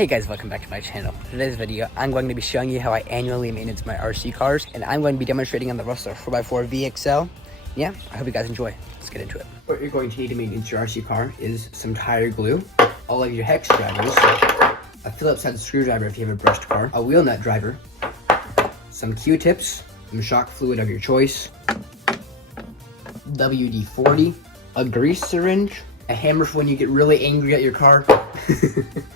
Hey guys, welcome back to my channel. For today's video, I'm going to be showing you how I annually maintenance my RC cars, and I'm going to be demonstrating on the Rustler 4x4 VXL. Yeah, I hope you guys enjoy. Let's get into it. What you're going to need to maintenance your RC car is some tire glue, all of your hex drivers, a Phillips head screwdriver if you have a brushed car, a wheel nut driver, some Q-tips, some shock fluid of your choice, WD-40, a grease syringe, a hammer for when you get really angry at your car,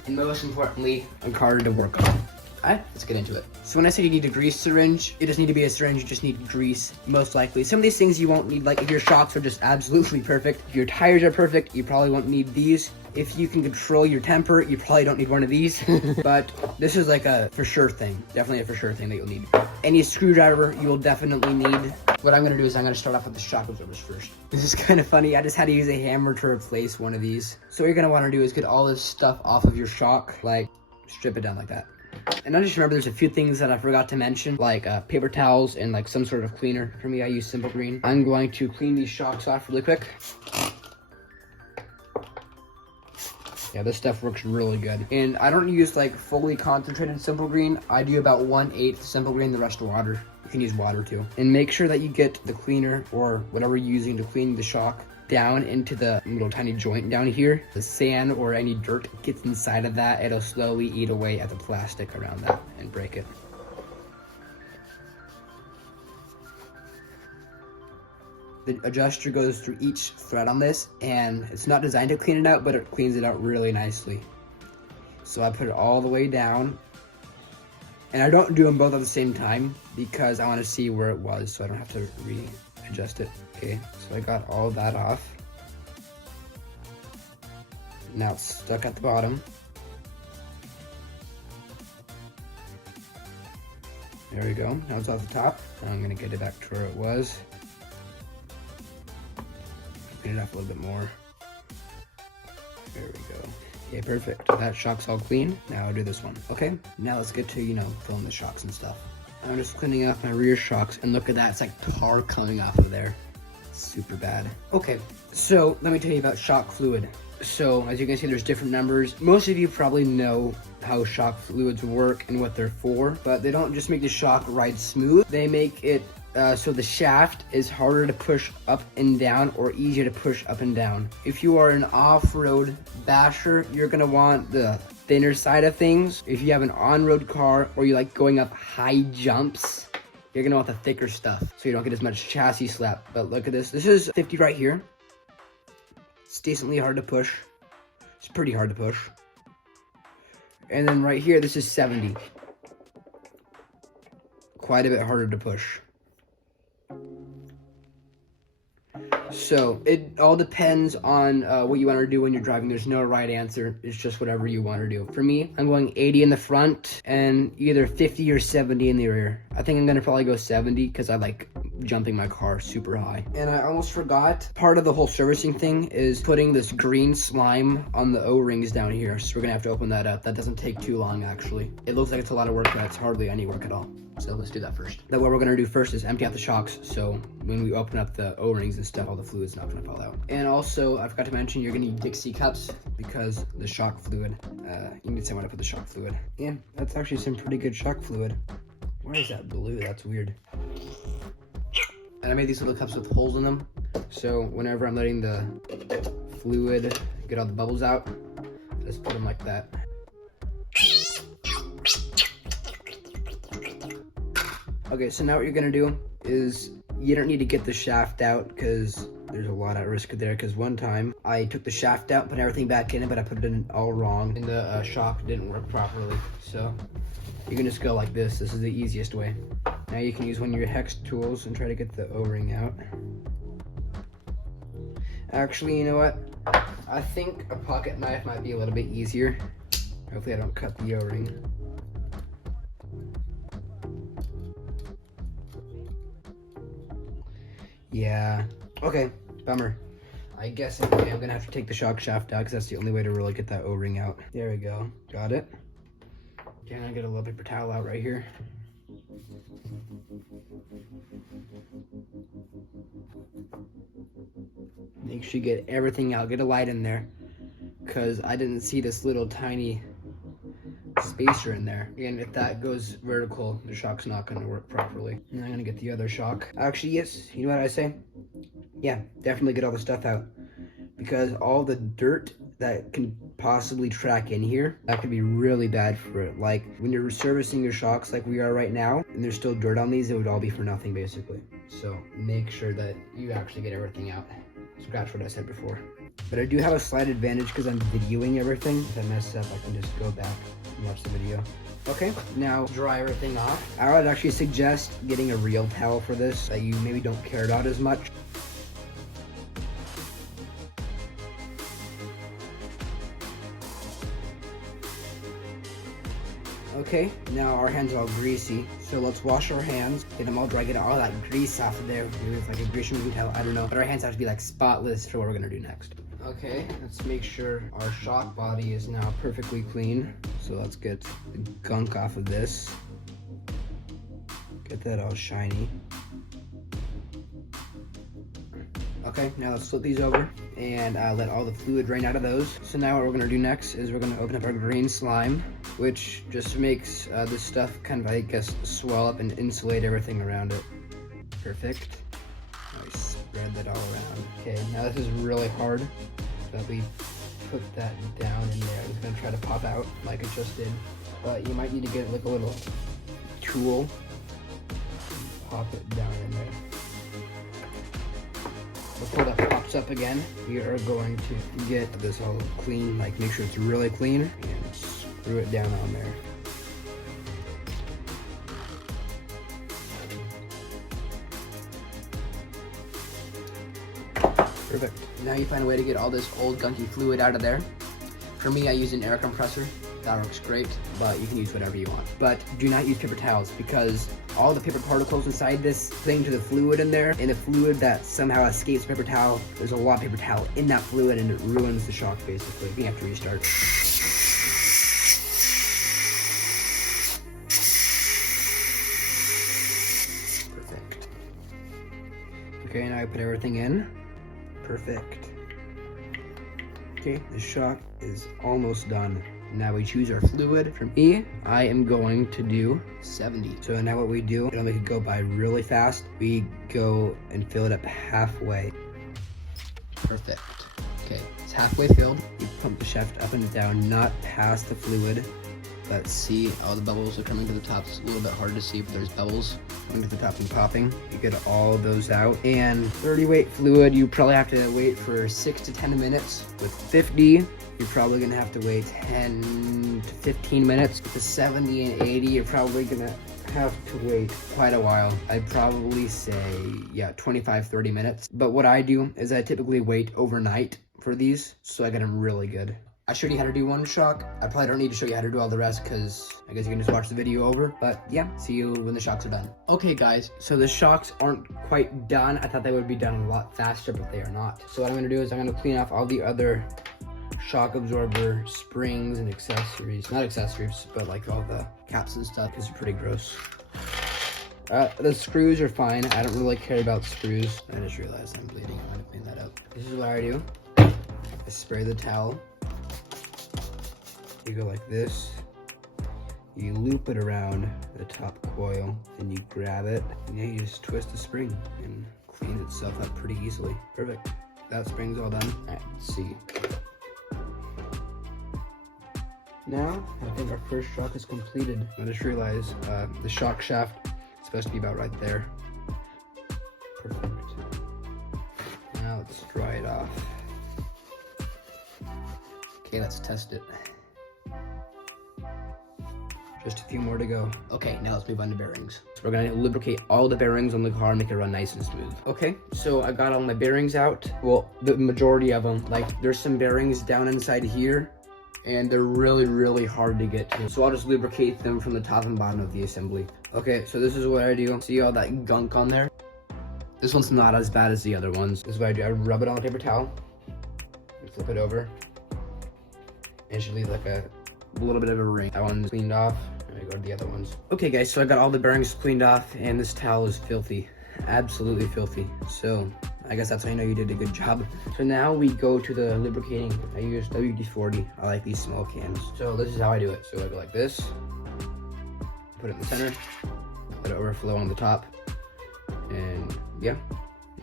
and most importantly, a card to work on. Alright, let's get into it. So when I say you need a grease syringe, it doesn't need to be a syringe, you just need grease, most likely. Some of these things you won't need, like if your shocks are just absolutely perfect, if your tires are perfect, you probably won't need these. If you can control your temper, you probably don't need one of these. But this is like a for sure thing, definitely a for sure thing that you'll need. Any screwdriver you will definitely need. What I'm gonna do is I'm gonna start off with the shock absorbers first. This is kind of funny, I just had to use a hammer to replace one of these. So what you're gonna wanna do is get all this stuff off of your shock, like strip it down like that. And I just remember there's a few things that I forgot to mention, like paper towels and like some sort of cleaner. For me, I use Simple Green. I'm going to clean these shocks off really quick. Yeah, this stuff works really good. And I don't use like fully concentrated Simple Green. I do about 1/8 Simple Green, the rest water. You can use water too. And make sure that you get the cleaner or whatever you're using to clean the shock down into the little tiny joint down here. The sand or any dirt gets inside of that, it'll slowly eat away at the plastic around that and break it. The adjuster goes through each thread on this, and it's not designed to clean it out, but it cleans it out really nicely. So I put it all the way down, and I don't do them both at the same time because I want to see where it was, so I don't have to readjust it. Okay, so I got all that off. Now it's stuck at the bottom. There we go. Now it's off the top. Now I'm gonna get it back to where it was. Clean it up a little bit more. There we go. Okay, perfect. That shock's all clean. Now I'll do this one. Okay, now let's get to, filling the shocks and stuff. I'm just cleaning up my rear shocks, and look at that. It's like tar coming off of there. Super bad. Okay, so let me tell you about shock fluid. So as you can see, there's different numbers. Most of you probably know how shock fluids work and what they're for, but they don't just make the shock ride smooth. They make it so the shaft is harder to push up and down or easier to push up and down. If you are an off-road basher, you're gonna want the thinner side of things. If you have an on-road car or you like going up high jumps, you're gonna want the thicker stuff so you don't get as much chassis slap. But look at this. This is 50 right here. It's decently hard to push. It's pretty hard to push. And then right here, this is 70. Quite a bit harder to push. So it all depends on what you want to do when you're driving. There's no right answer. It's just whatever you want to do. For me, I'm going 80 in the front and either 50 or 70 in the rear. I think I'm going to probably go 70 because I like jumping my car super high. And I almost forgot, part of the whole servicing thing is putting this green slime on the O-rings down here. So we're going to have to open that up. That doesn't take too long, actually. It looks like it's a lot of work, but it's hardly any work at all. So let's do that first. Then what we're gonna do first is empty out the shocks, so when we open up the O-rings and stuff, all the fluid's not gonna fall out. And also, I forgot to mention, you're gonna need Dixie cups because the shock fluid, you need someone to put the shock fluid. And that's actually some pretty good shock fluid. Where is that blue? That's weird. And I made these little cups with holes in them, so whenever I'm letting the fluid get all the bubbles out, just put them like that. Okay, so now what you're gonna do is you don't need to get the shaft out because there's a lot at risk there. Because one time I took the shaft out, put everything back in it, but I put it in all wrong, and the shock didn't work properly. So you can just go like this. This is the easiest way. Now you can use one of your hex tools and try to get the O-ring out. Actually, you know what? I think a pocket knife might be a little bit easier. Hopefully I don't cut the O-ring. Yeah, okay, bummer. I guess anyway, I'm gonna have to take the shock shaft out because that's the only way to really get that O-ring out. There we go, got it. Okay, I'm gonna get a little paper towel out right here. Make sure you get everything out, get a light in there, because I didn't see this little tiny spacer in there. And if that goes vertical, the shock's not gonna work properly. Now I'm gonna get the other shock. Actually, yes, you know what I say? Yeah, definitely get all the stuff out. Because all the dirt that can possibly track in here, that could be really bad for it. Like when you're servicing your shocks like we are right now, and there's still dirt on these, it would all be for nothing basically. So make sure that you actually get everything out. Scratch what I said before. But I do have a slight advantage because I'm videoing everything. If I mess up, I can just go back and watch the video. Okay, now dry everything off. I would actually suggest getting a real towel for this that you maybe don't care about as much. Okay, now our hands are all greasy, so let's wash our hands, get them all dry, get all that grease off of there. Maybe it's like a grease removing towel, I don't know. But our hands have to be like spotless for what we're gonna do next. Okay, let's make sure our shock body is now perfectly clean. So let's get the gunk off of this. Get that all shiny. Okay, now let's flip these over and let all the fluid drain out of those. So now what we're gonna do next is we're gonna open up our green slime, which just makes this stuff kind of, I guess, swell up and insulate everything around it. Perfect. Nice, spread that all around. Okay, now this is really hard, so we put that down in there. It's gonna try to pop out like it just did, but you might need to get like a little tool, pop it down in there. Before that pops up again, we are going to get this all clean, like make sure it's really clean, and screw it down on there. Perfect. Now you find a way to get all this old gunky fluid out of there. For me, I use an air compressor. That works great, but you can use whatever you want. But do not use paper towels because all the paper particles inside this cling to the fluid in there, and the fluid that somehow escapes paper towel, there's a lot of paper towel in that fluid and it ruins the shock basically. You have to restart. Perfect. Okay, now I put everything in. Perfect. Okay, the shock is almost done. Now we choose our fluid. For me, I am going to do 70. So now what we do, it'll make it go by really fast. We go and fill it up halfway. Perfect. Okay, it's halfway filled. You pump the shaft up and down, not past the fluid. But see, all the bubbles are coming to the top. It's a little bit hard to see, but there's bubbles coming to the top and popping. You get all those out. And 30 weight fluid, you probably have to wait for 6 to 10 minutes. With 50, you're probably gonna have to wait 10 to 15 minutes. With the 70 and 80, you're probably gonna have to wait quite a while. I'd probably say, yeah, 25, 30 minutes. But what I do is I typically wait overnight for these, so I get them really good. I showed you how to do one shock. I probably don't need to show you how to do all the rest because I guess you can just watch the video over. But yeah, see you when the shocks are done. Okay guys, so the shocks aren't quite done. I thought they would be done a lot faster, but they are not. So what I'm gonna do is I'm gonna clean off all the other shock absorber springs and accessories. Not accessories, but like all the caps and stuff because they're pretty gross. The screws are fine. I don't really care about screws. I just realized I'm bleeding. I'm gonna clean that up. This is what I do. I spray the towel. You go like this, you loop it around the top coil, and you grab it, and then you just twist the spring, and cleans itself up pretty easily. Perfect. That spring's all done. All right, let's see. Now, I think our first shock is completed. I just realized the shock shaft is supposed to be about right there. Perfect. Now let's dry it off. Okay, let's test it. Just a few more to go. Okay, now let's move on to bearings. So we're gonna lubricate all the bearings on the car and make it run nice and smooth. Okay, so I got all my bearings out. Well, the majority of them. Like, there's some bearings down inside here, and they're really, really hard to get to. So I'll just lubricate them from the top and bottom of the assembly. Okay, so this is what I do. See all that gunk on there? This one's not as bad as the other ones. This is what I do. I rub it on a paper towel, flip it over, and it should leave like a little bit of a ring. That one's cleaned off. I go to the other ones. Okay guys, so I got all the bearings cleaned off and this towel is filthy. Absolutely filthy. So I guess that's how you know you did a good job. So now we go to the lubricating. I use WD-40. I like these small cans. So this is how I do it. So I go like this, put it in the center, let it overflow on the top, and yeah.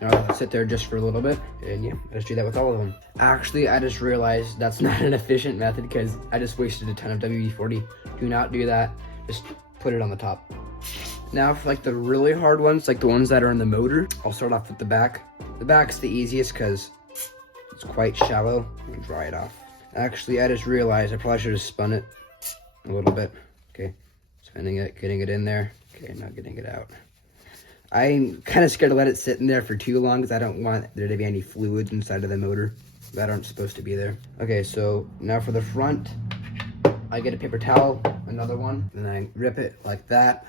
I'll sit there just for a little bit, and yeah, I just do that with all of them. Actually, I just realized that's not an efficient method because I just wasted a ton of WD-40. Do not do that. Just put it on the top. Now for like the really hard ones, like the ones that are in the motor, I'll start off with the back. The back's the easiest because it's quite shallow. I'm gonna dry it off. Actually, I just realized I probably should have spun it a little bit. Okay, spinning it, getting it in there. Okay, now getting it out. I'm kind of scared to let it sit in there for too long because I don't want there to be any fluids inside of the motor that aren't supposed to be there. Okay, so now for the front, I get a paper towel, another one, and I rip it like that.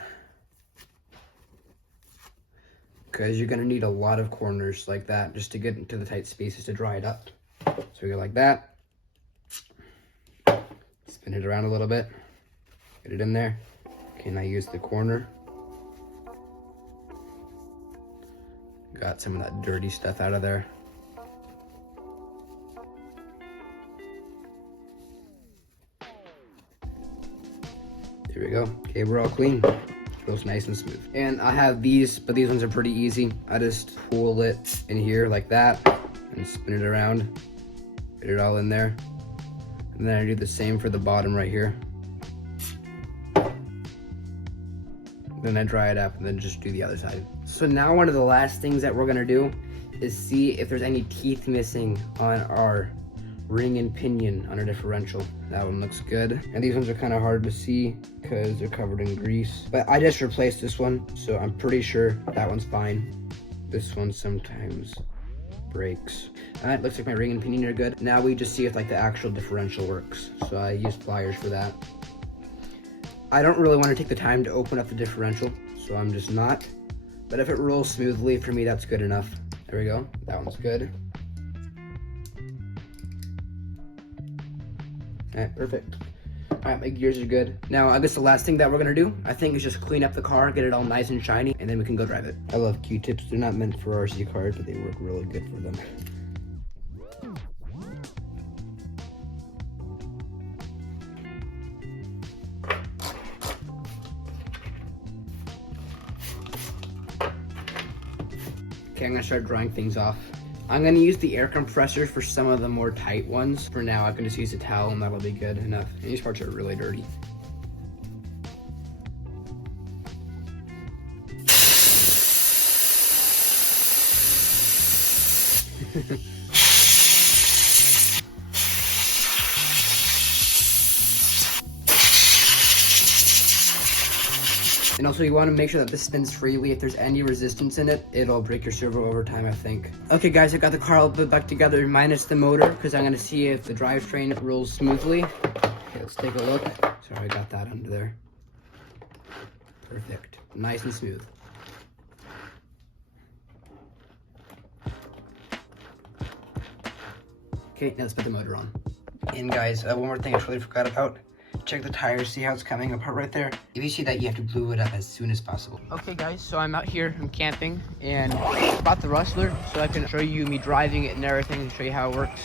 Because you're gonna need a lot of corners like that just to get into the tight spaces to dry it up. So we go like that. Spin it around a little bit. Get it in there. Okay, now use the corner. Got some of that dirty stuff out of there. There we go. Okay, we're all clean. Feels nice and smooth. And I have these, but these ones are pretty easy. I just pull it in here like that and spin it around. Get it all in there. And then I do the same for the bottom right here. Then I dry it up and then just do the other side. So now one of the last things that we're gonna do is see if there's any teeth missing on our ring and pinion on our differential. That one looks good. And these ones are kind of hard to see because they're covered in grease. But I just replaced this one, so I'm pretty sure that one's fine. This one sometimes breaks. All right, looks like my ring and pinion are good. Now we just see if like the actual differential works. So I used pliers for that. I don't really want to take the time to open up the differential, so I'm just not. But if it rolls smoothly, for me, that's good enough. There we go, that one's good. All right, perfect. All right, my gears are good. Now, I guess the last thing that we're gonna do, I think, is just clean up the car, get it all nice and shiny, and then we can go drive it. I love Q-tips. They're not meant for RC cars, but they work really good for them. Okay, I'm gonna start drying things off. I'm gonna use the air compressor for some of the more tight ones. For now, I can just use a towel and that'll be good enough. And these parts are really dirty. And also you want to make sure that this spins freely. If there's any resistance in it, it'll break your servo over time, I think. Okay guys, I got the car all put back together minus the motor because I'm going to see if the drivetrain rolls smoothly. Okay, let's take a look. Sorry, I got that under there. Perfect. Nice and smooth. Okay, now let's put the motor on. And guys, one more thing I totally forgot about. Check the tires, see how it's coming apart right there. If you see that, you have to glue it up as soon as possible. Okay guys, so I'm out here, I'm camping, and I bought the Rustler so I can show you me driving it and everything and show you how it works.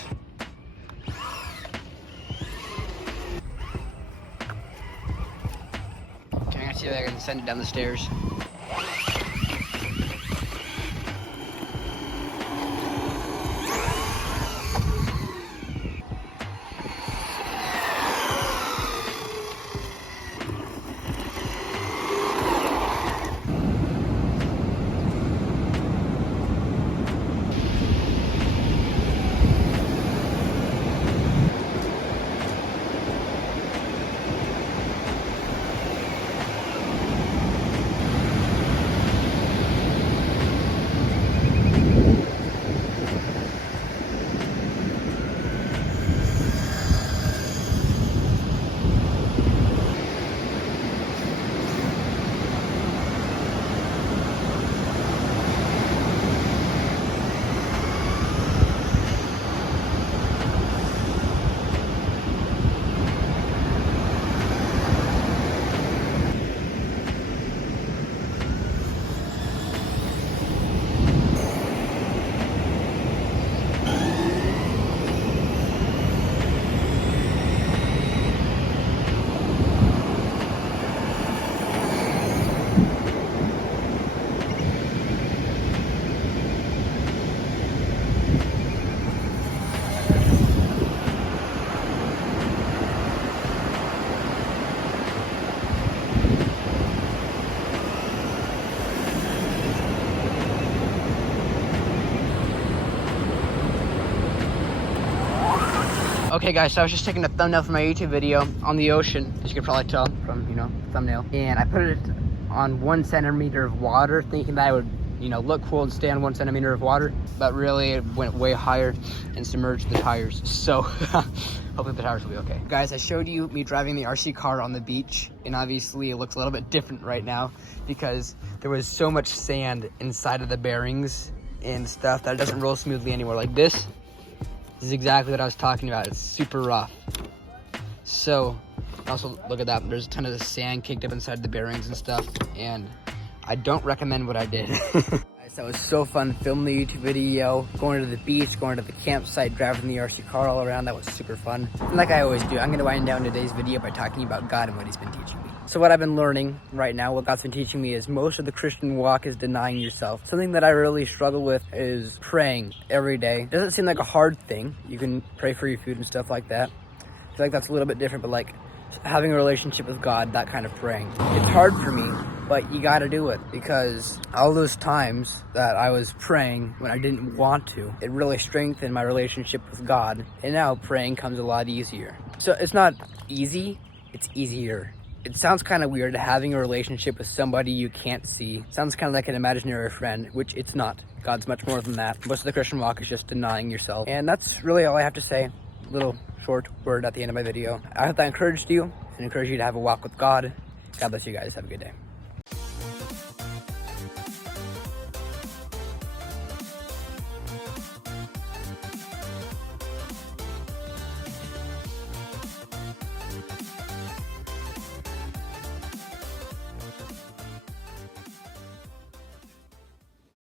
Okay, I'm gonna see if I can send it down the stairs. Okay guys, so I was just taking a thumbnail for my YouTube video on the ocean, as you can probably tell from, the thumbnail. And I put it on 1 centimeter of water, thinking that I would, look cool and stay on 1 centimeter of water. But really, it went way higher and submerged the tires. So, hopefully the tires will be okay. Guys, I showed you me driving the RC car on the beach. And obviously, it looks a little bit different right now because there was so much sand inside of the bearings and stuff that it doesn't roll smoothly anymore. Like this is exactly what I was talking about. It's super rough. So, also look at that. There's a ton of the sand caked up inside the bearings and stuff. And I don't recommend what I did. That was so fun filming the YouTube video, going to the beach, going to the campsite, driving the RC car all around. That was super fun. And like I always do, I'm going to wind down today's video by talking about God and what he's been teaching me. So what I've been learning right now, what God's been teaching me, is most of the Christian walk is denying yourself. Something that I really struggle with is praying every day. It doesn't seem like a hard thing. You can pray for your food and stuff like that. I feel like that's a little bit different, but like having a relationship with God, that kind of praying. It's hard for me, but you gotta do it, because all those times that I was praying when I didn't want to, it really strengthened my relationship with God, and now praying comes a lot easier. So it's not easy, it's easier. It sounds kind of weird having a relationship with somebody you can't see. Sounds kind of like an imaginary friend, which it's not. God's much more than that. Most of the Christian walk is just denying yourself. And that's really all I have to say. Little short word at the end of my video. I hope that encouraged you and encouraged you to have a walk with God. God bless you guys. Have a good day.